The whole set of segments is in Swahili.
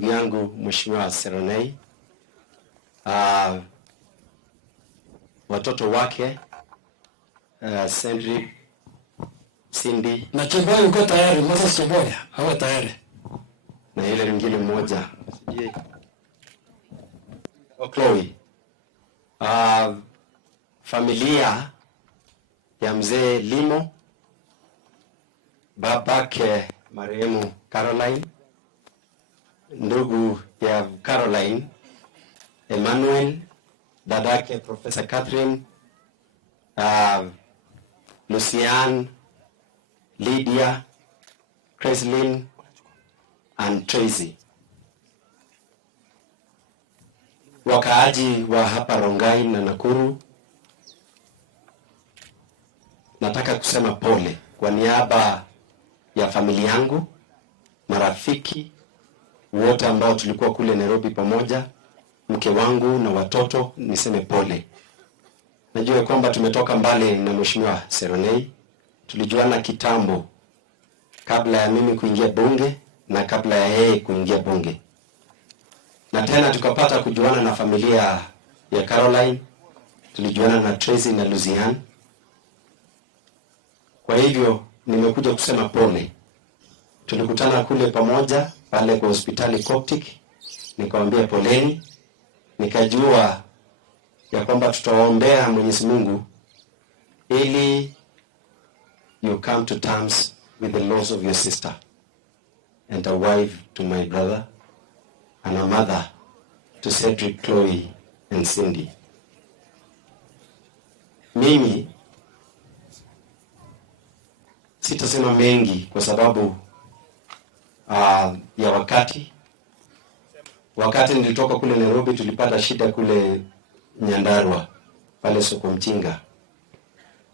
ndugu yangu Mheshimiwa Seronei, watoto wake Cedric, Cindy na Cheboy uko tayari, Moses Cheboy hawa tayari, na ile mwingine mmoja sijui Chloe. Familia ya mzee Limo, babake marehemu Caroline, ndugu ya Caroline Emmanuel, dadake Professor Catherine, Lucian, Lydia, Creslin and Tracy. Wakaaji wa hapa Rongai na Nakuru, nataka kusema pole kwa niaba ya familia yangu, marafiki wote ambao tulikuwa kule Nairobi pamoja, mke wangu na watoto, niseme pole. Najua kwamba tumetoka mbali na Mheshimiwa Seronei, tulijuana kitambo kabla ya mimi kuingia bunge na kabla ya yeye kuingia bunge. Na tena tukapata kujuana na familia ya Caroline, tulijuana na Tracy na Lucian. Kwa hivyo nimekuja kusema pole. Tulikutana kule pamoja pale kwa hospitali Coptic, nikawaambia poleni, nikajua ya kwamba tutawaombea Mwenyezi Mungu ili you come to terms with the loss of your sister and a wife to my brother and a mother to Cedric, Chloe and Cindy. Mimi sitasema mengi kwa sababu ya wakati nilitoka kule Nairobi tulipata shida kule Nyandarua pale soko Mchinga,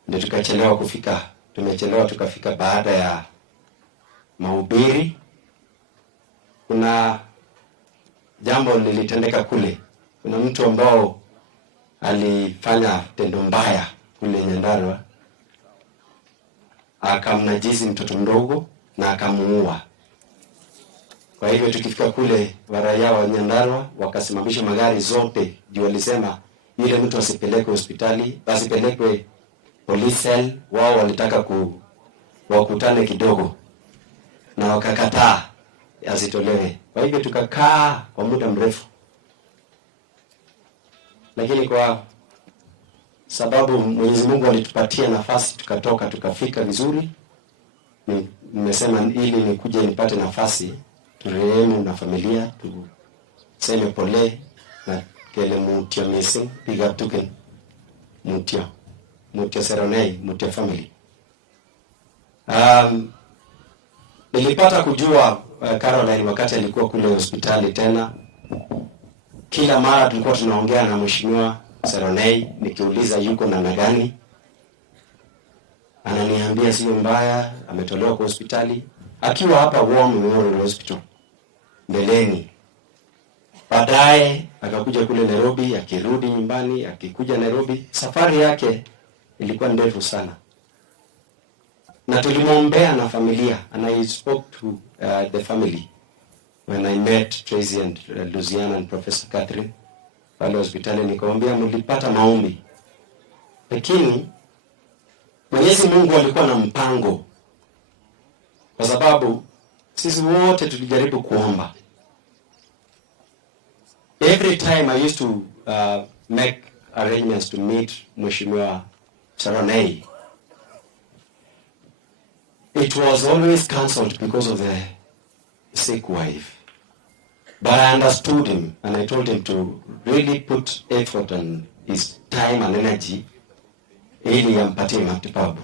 ndio tukachelewa kufika. Tumechelewa tukafika baada ya mahubiri. Kuna jambo lilitendeka kule, kuna mtu ambao alifanya tendo mbaya kule Nyandarua, akamnajisi mtoto mdogo na akamuua. Kwa hivyo tukifika kule, waraia wa Nyandarua wakasimamisha magari zote juu walisema yule mtu asipelekwe hospitali, asipelekwe police cell. Wao walitaka wakutane kidogo na wakakataa asitolewe. Kwa hivyo tukakaa kwa muda mrefu, lakini kwa sababu Mwenyezi Mungu alitupatia nafasi tukatoka tukafika vizuri. Nimesema ili nikuje nipate nafasi turehemu na familia, tuseme pole na kele mutia missing, big up token mutia Seronei, mutia family. Nilipata kujua Caroline wakati alikuwa kule hospitali tena. Kila mara tulikuwa tunaongea na Mheshimiwa Seronei, nikiuliza yuko namna gani, ananiambia sio mbaya, ametolewa kwa hospitali akiwa hapa War Memorial Hospital mbeleni. Baadaye akakuja kule Nairobi, akirudi nyumbani, akikuja Nairobi. Safari yake ilikuwa ndefu sana, na tulimwombea na familia, and I spoke to the family when I met Tracy and Luciana and Professor Catherine pale hospitali. Nikawaambia mlipata maombi, lakini Mwenyezi Mungu alikuwa na mpango, kwa sababu sisi wote tulijaribu kuomba. Every time I used to make arrangements to meet Mheshimiwa Seronei, it was always cancelled because of the sick wife. But I understood him, and I told him to really put effort and his time and energy ili ampatie matibabu.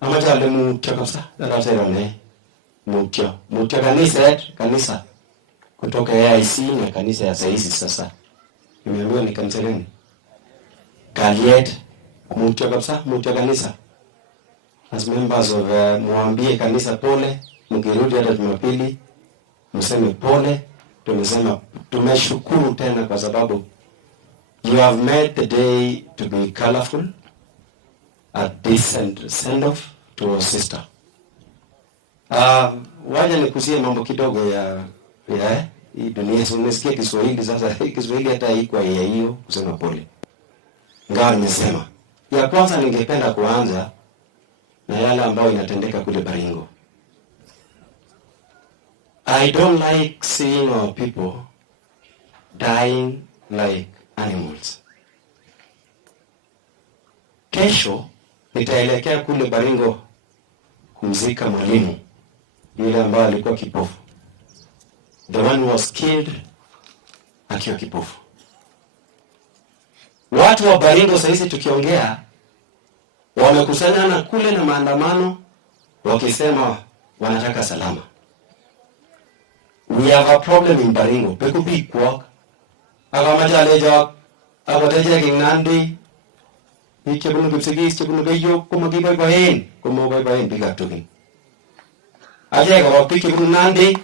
Amaja alimu kabisa na Seronei mutia kanisa kutoka AIC na kanisa ya saizi sasa. Nimeambiwa ni kanisa gani? Galiet mutia kanisa. As members of muambie kanisa pole, mkirudi hata Jumapili mseme pole. Tumesema tumeshukuru tena kwa sababu you have made the day to be colorful, a decent send off to our sister. Waja nikusie mambo kidogo ya hii dunia. Umesikia Kiswahili sasa, Kiswahili hata haikuwa ya hiyo kusema pole. Ngawa nimesema. Ya kwanza ningependa kuanza na yale ambayo inatendeka kule Baringo. I don't like seeing our people dying like animals. Kesho nitaelekea kule Baringo kumzika mwalimu yule ambaye alikuwa kipofu. The one who was killed akiwa kipofu. Watu wa Baringo sasa tukiongea wamekusanyana kule na maandamano wakisema wanataka salama. We have a problem in Baringo. Peku big work. Agamajaleja agoteje kinandi. Ichebunu kipsigis chebunu gayo kumagibai bahen kumagibai bahen biga token. Aje ga piki nandi.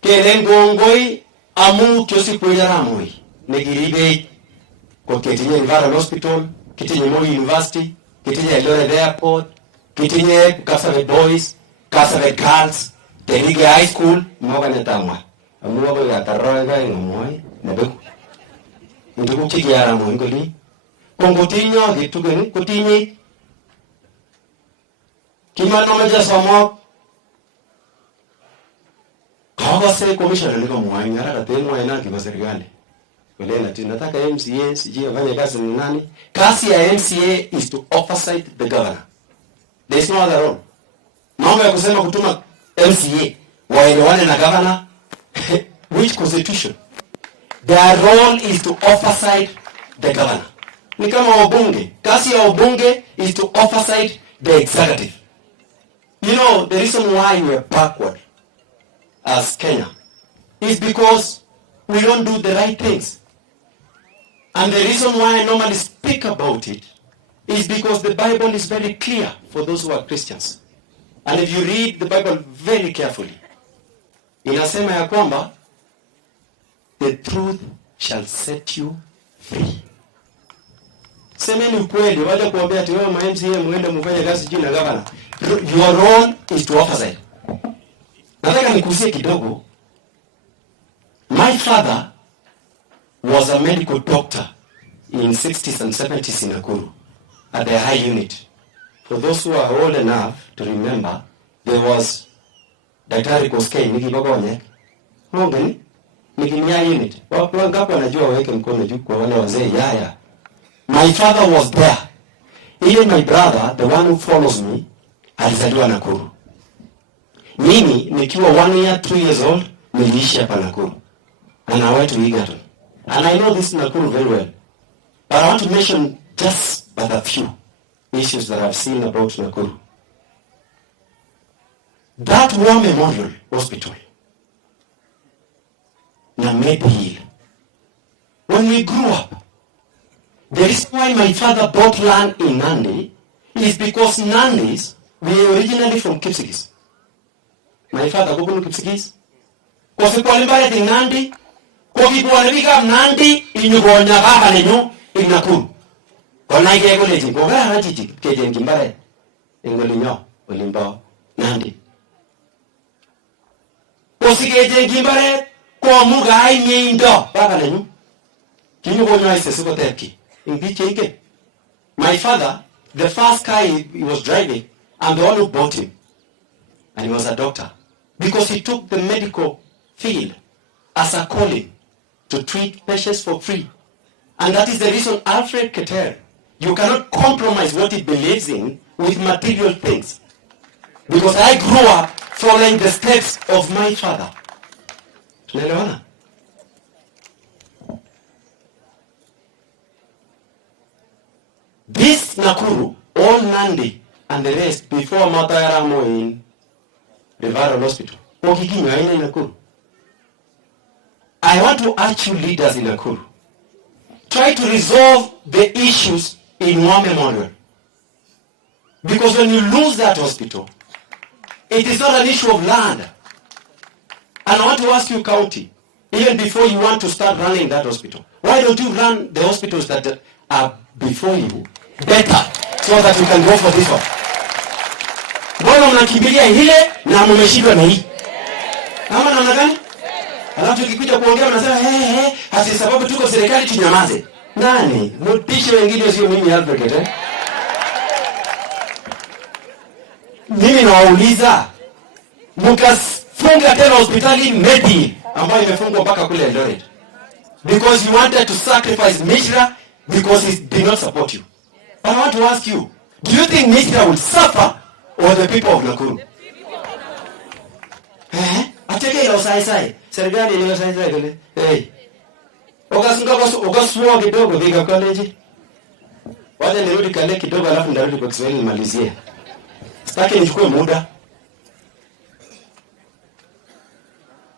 Kelen gongoi amu kyosi kujaramoi. Negiribe kwa Keter Referral Hospital, Keter Moi University, Keter Eldoret Airport, Keter Kapsabet Boys, Kapsabet Girls, Terige High School, mwaga netamwa. Amu wabo ya tarroga ngomoi nebeku. Ndugu chiki ya ramo ngoli. Kongotinyo gitugeni kotinyi. Kimano meja somok. Kawa se commissioner liko mwanya hata tena ina kwa serikali. Wale nataka MCA sije afanye kazi ni nani? Kazi ya MCA is to oversight the governor. There is no other role. Mambo ya kusema kutuma MCA waelewane na governor which constitution? Their role is to oversight the governor. Ni kama wabunge. Kazi ya wabunge is to oversight the executive. You know, the reason why we are backward as Kenya is because we don't do the right things. And the reason why I normally speak about it is because the Bible is very clear for those who are Christians. And if you read the Bible very carefully, inasema ya kwamba the truth shall set you free. Semeni ukweli, waje kuambia ati wewe MCA muende mfanye kazi chini ya governor. Your role is to oversight. Nataka nikusie kidogo. My father was a medical doctor in 60s and 70s in Nakuru at the high unit. For those who are old enough to remember, there was Daktari Koskei Nikibagonye. Ngeni Nikimia unit. Wangapi wanajua waweke mkono juu kwa wale wazee yaya. My father was there. Even my brother, the one who follows me, alizaliwa Nakuru. Mimi nikiwa 1 year, 2 years old, niliishi hapa Nakuru. And I went to Egerton. And I know this Nakuru very well. But I want to mention just but a few issues that I've seen about Nakuru. That War Memorial Hospital, Namedi Hill, when we grew up, the reason why my father bought land in Nandi is because Nandis were originally from Kipsigis. My father go to Kipsigis. Kwa siku alimbaya di Nandi, kwa kibuwa nabika Nandi, inyugonya kaka nenyo, Nakuru. Kwa naike ego leji, kwa gara hajiji, keje nkimbare, ingolinyo, olimba Nandi. Kwa sikeje nkimbare, kwa muga hainye indo, kaka nenyo. Kinyugonya ise suko tepki. My father, the first car he was driving, I'm the one who bought him. And he was a doctor. Because he took the medical field as a calling to treat patients for free. And that is the reason Alfred Keter, you cannot compromise what he believes in with material things. Because I grew up following the steps of my father. Tunaelewana? This Nakuru, all Nandi and the rest before Matayaramo in Referral Hospital. I want to urge you leaders in Nakuru. Try to resolve the issues in War Memorial. Because when you lose that hospital, it is not an issue of land. And I want to ask you, county, even before you want to start running that hospital, why don't you run the hospitals that are before you better so that you can go for this one? kama mnakimbilia ile na mmeshindwa na hii. Kama namna gani? Alafu tukikuja kuongea mnasema hasi sababu tuko serikali tunyamaze. Nani? Mtishe wengine sio mimi Alfred eh? Mimi nawauliza mkafunga tena hospitali Medi ambayo imefungwa mpaka kule Eldoret. Because you wanted to sacrifice Mishra because he did not support you. But I want to ask you, do you think Mishra will suffer or the people of Nakuru? Ateke ilo sai. Serikali ilo sai kule. Hey. Ukasua kidogo Thika College. Wacha nirudi kale kidogo alafu ndarudi kwa Kiswahili nimalizie. Sitaki nichukue muda.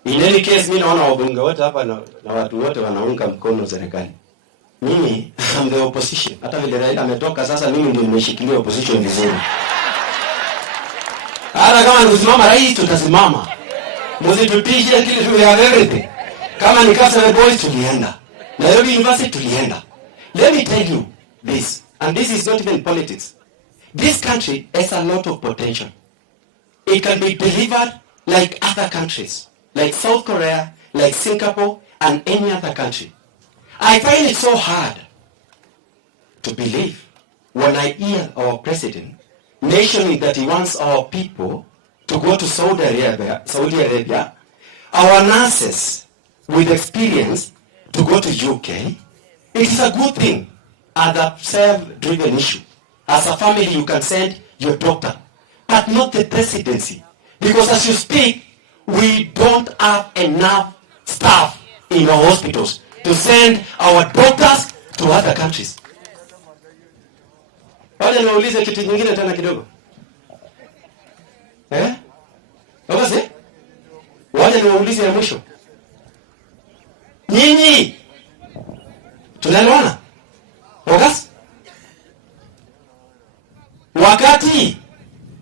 In any case mimi naona wabunge wote hapa na watu wote wanaunga mkono serikali. Mimi I'm the opposition. Hata vile Raila ametoka sasa mimi ndio nimeshikilia opposition vizuri. Hata kama nikusimama rais tutasimama. Msitutishe kile tu ya everything. Kama ni Kasarani Boys tulienda. Nairobi University tulienda. Let me tell you this, and this is not even politics. This country has a lot of potential. It can be delivered like other countries, like South Korea, like Singapore, and any other country. I find it so hard to believe when I hear our president mentioning that he wants our people to go to Saudi Arabia, our nurses with experience to go to UK. It is a good thing as a self-driven issue. As a family, you can send your doctor, but not the presidency. Because as you speak, we don't have enough staff in our hospitals to send our doctors to other countries. Wacha niulize kitu kingine tena kidogo. Wacha niulize ya mwisho. Nyinyi tunaelewana?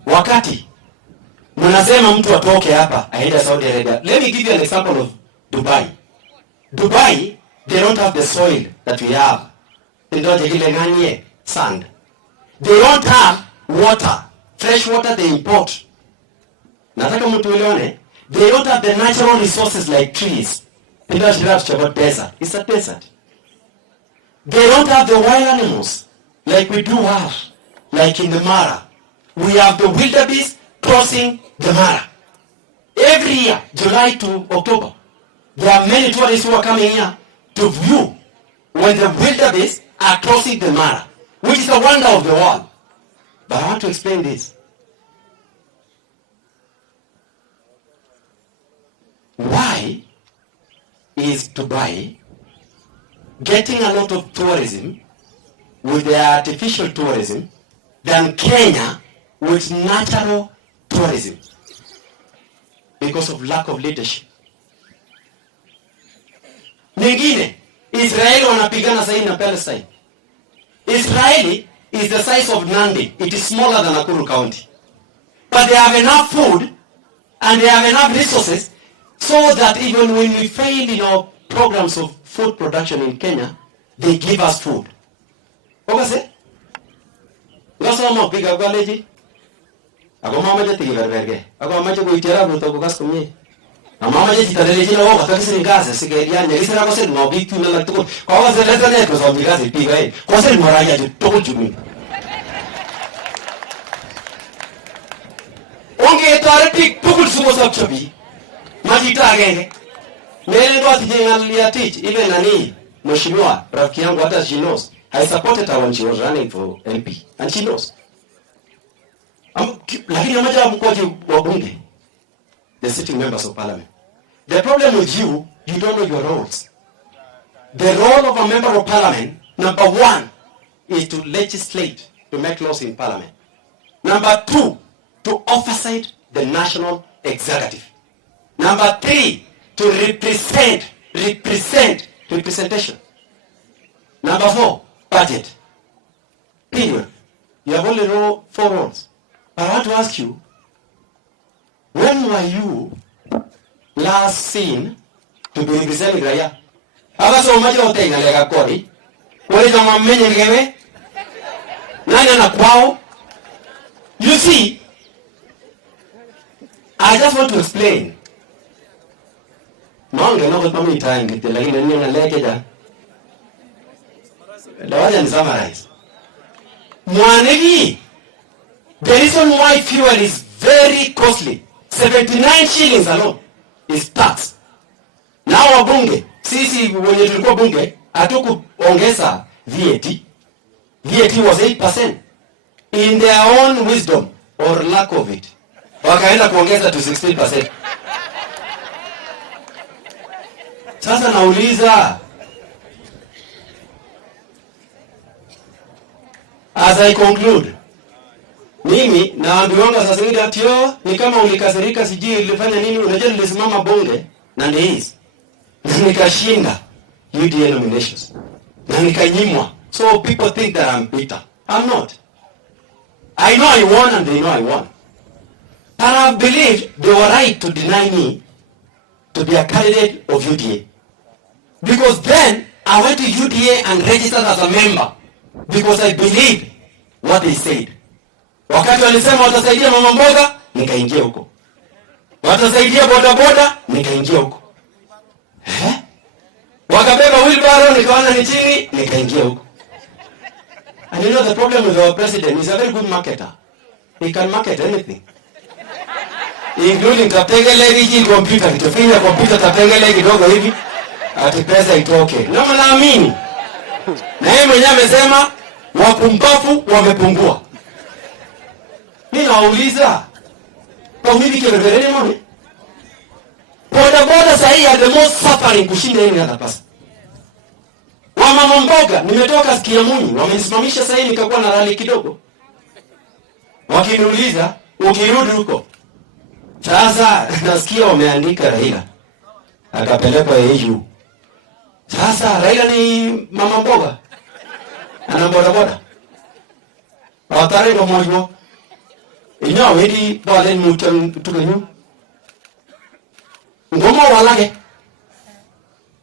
Wakati mnasema mtu atoke hapa aende Saudi Arabia. Let me give you an example of Dubai. Dubai, they don't have the soil that we have. Ndio ile nganye sand. They don't have water, fresh water they import. Nataka mtu uelewane, they don't have the natural resources like trees. Ndio shiraf desert. It's a desert. They don't have the wild animals like we do have, like in the Mara. We have the wildebeest crossing the Mara. Every year, July to October, there are many tourists who are coming here to view when the wildebeest are crossing the Mara, which is the wonder of the world. But I want to explain this. Why is Dubai getting a lot of tourism with the artificial tourism than Kenya with natural tourism? Because of lack of leadership. Nyingine, Israeli wanapigana sasa na Palestine. Israeli is the size of Nandi. It is smaller than Nakuru County. But they have enough food and they have enough resources so that even when we fail in our programs of food production in Kenya, they give us food. Okase? Ngasa mo piga college. Ako mama je tiga berge. Ako mama je kuitera Ruto ko gas kumye. Mama je titadele je no bataki sin gas se ke dia ne isra ko se no big tu na lagto. Ko se le tane ko so gas piga e. Ko se moraya je to jumi. Onge tare pik tukul sumo sab chabi. Maji ta genge. Nene ndo atijengalia teach ile nani mheshimiwa rafiki yangu hata she knows. I supported her when she was running for MP and she knows. Lakini mmoja mkoji wa bunge, the sitting members of parliament. The problem with you, you don't know your roles. The role of a member of parliament, number one, is to legislate, to make laws in parliament. Number two, to oversight the national executive. Number three, to representation. Number four, budget. Period. You have only 4 roles. But I want to ask you, when were you last seen to be representing Raya? Aba so maji wote inalega kodi. Wale kama mmenye ngewe? Nani anakwao? You see, I just want to explain. Mange no kama itaangi lakini nini naleke ja. Dawaja ni summarize. Mwanegi, the reason why fuel is very costly, 79 shillings alone, is tax. Na wabunge, sisi wenye tulikuwa bunge, hatukuongeza VAT. VAT was 8%. In their own wisdom or lack of it, wakaenda kuongeza to 16%. Sasa nauliza, as I conclude, mimi naambiwanga sasa hivi atio ni kama ulikasirika sijui ulifanya nini. Unajua nilisimama bunge na ndizi nikashinda UDA nominations na nikanyimwa. So people think that I'm bitter. I'm not. I know I won and they know I won. And I believe they were right to deny me to be a candidate of UDA. Because then I went to UDA and registered as a member. Because I believed what they said. Wakati walisema watasaidia mama mboga, nikaingia huko. Watasaidia boda boda, nikaingia huko. Wakabeba wheelbarrow, nikaona ni chini, nikaingia huko. And you know the problem with our president is a very good marketer. He can market anything. Including tapengele hii computer, kitofinya computer tapengele kidogo hivi, ati pesa itoke. Na mnaamini? Na yeye mwenyewe amesema wapumbavu wamepungua. Mimi nauliza, kwa nini kirevereni mone? Boda boda sahi are the most suffering kushinda any other person. Mama mboga, nimetoka Kiamuni, wamenisimamisha sasa hivi nikakuwa na rally kidogo. Wakiniuliza, ukirudi huko. Sasa nasikia wameandika Raila. Akapelekwa EU. Sasa Raila ni mama mboga. Ana boda boda. Watare ndo mmoja. Inyo wedi bale mutan tukanyo. Ngomo walage.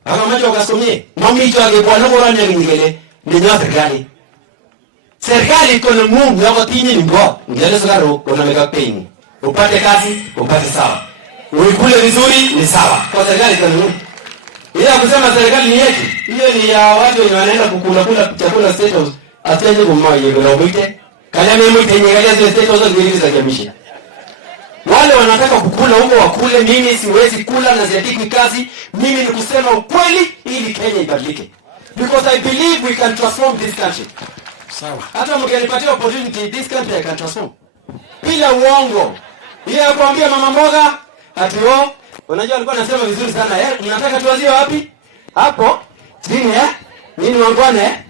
Aka majo kasomye. Mami jo age bwana bora nyingele ni serikali. Serikali iko ngumu yako tinyi ngo. Ngele sogaro kuna mega pain. Upate kazi, upate sawa. Uikule vizuri ni sawa. Kwa serikali iko ngumu. Ila kusema serikali ni yetu. Hiyo ni ya watu wenye wanaenda kukula chakula state house. Atende kumwa yego na mwite. Kanya mimi mwite nyengalia zile state house zile za jamii. Wale wanataka kukula huko wakule, mimi siwezi kula na ziadiki kazi. Mimi ni kusema ukweli ili Kenya ibadilike. Because I believe we can transform this country. Sawa. Hata mkinipatia opportunity, this country I can transform. Bila uongo. Yeye akwambia mama mboga ati wao, unajua alikuwa anasema vizuri sana. Unataka tuanzie wapi? Hapo chini nini wangone?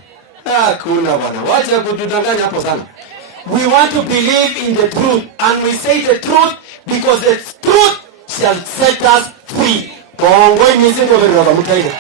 Kuna bwana. Wacha kutudanganya hapo sana. We want to believe in the truth and we say the truth because the truth shall set us free. Kongo imizi kwa bero mutaile.